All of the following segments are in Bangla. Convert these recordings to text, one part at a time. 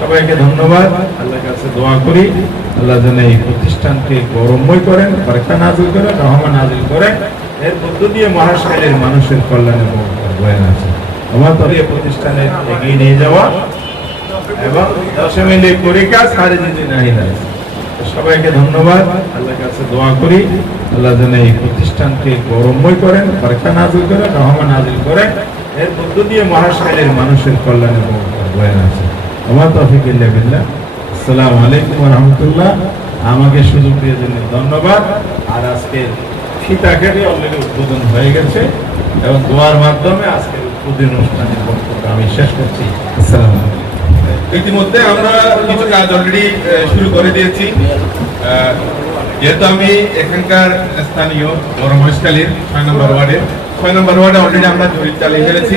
সবাইকে ধন্যবাদ। আল্লাহর কাছে দোয়া করি। আল্লাহ যেন এই প্রতিষ্ঠানকে গৌরবময় করেন বারকা নাজিল করেন, রহমান নাজিল করেন। এর মধ্য দিয়ে মহাশালের মানুষের কল্যাণে বয়ান আছে। আমার তবে এই প্রতিষ্ঠানে এগিয়ে নিয়ে যাওয়া এবং দশমিলে পরীক্ষা সাড়ে দিন নাহি নাই সবাইকে ধন্যবাদ। আল্লাহর কাছে দোয়া করি। আল্লাহ যেন এই প্রতিষ্ঠানকে গৌরবময় করেন বারকা নাজিল করেন, রহমান নাজিল করেন। এর মধ্য দিয়ে মহাশালের মানুষের কল্যাণে বয়ান আছে। আমার তফিক আসসালামু আলাইকুম রহমতুল্লাহ। আমাকে সুযোগ দিয়ে জন্য ধন্যবাদ। আর আজকে ফিতা কেটে অলরেডি উদ্বোধন হয়ে গেছে এবং দোয়ার মাধ্যমে আজকের উদ্বোধন অনুষ্ঠানের বক্তব্য আমি শেষ করছি। আসসালামু ইতিমধ্যে আমরা কিছু কাজ অলরেডি শুরু করে দিয়েছি। যেহেতু আমি এখানকার স্থানীয় বড় মহেশকালীর ছয় নম্বর ওয়ার্ডের, ছয় নম্বর ওয়ার্ডে অলরেডি আমরা জরিপ চালিয়ে ফেলেছি।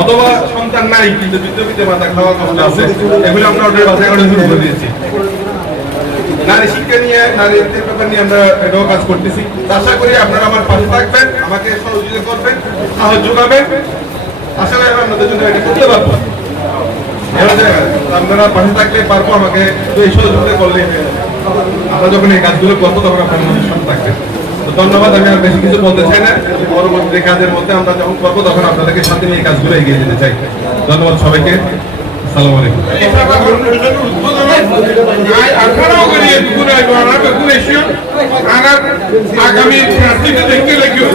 অথবা সন্তান নাই, কিন্তু বৃদ্ধ পিতা মাতা খাওয়ার কষ্ট আছে। এগুলো আমরা অলরেডি বাছাই করা শুরু করে দিয়েছি। নারী শিক্ষা নিয়ে নারীদের ব্যাপার নিয়ে আমরা এটাও কাজ করতেছি। আশা করি আপনারা আমার পাশে থাকবেন, আমাকে সহযোগিতা করবেন সাহায্য যোগাবেন। আশা করি আমি আপনাদের জন্য এটা করতে পারব আপনারা পাশে থাকলে পারব আমাকে এই সহযোগিতা করলে আমরা যখন এই কাজগুলো করব, তখন আপনার মধ্যে থাকবেন ধন্যবাদ, আমি আর বেশি কিছু বলতে চাই না। পরবর্তী কাজের মধ্যে আমরা যখন করব, তখন আপনাদেরকে সাথে নিয়ে কাজগুলো এগিয়ে যেতে চাই। ধন্যবাদ সবাইকে। আগামী প্রার্থীকে দেখতে লাগিও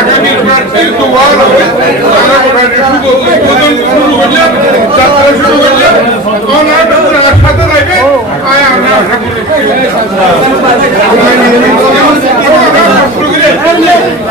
আগামী প্রার্থীর ওয়াল হবে তারা ওনাকে শুভ উদ্বোধন শুরু করলে যাত্রা শুরু করলে তখন আর বেগুন সাথে লাগবে আয় আমরা আশা করি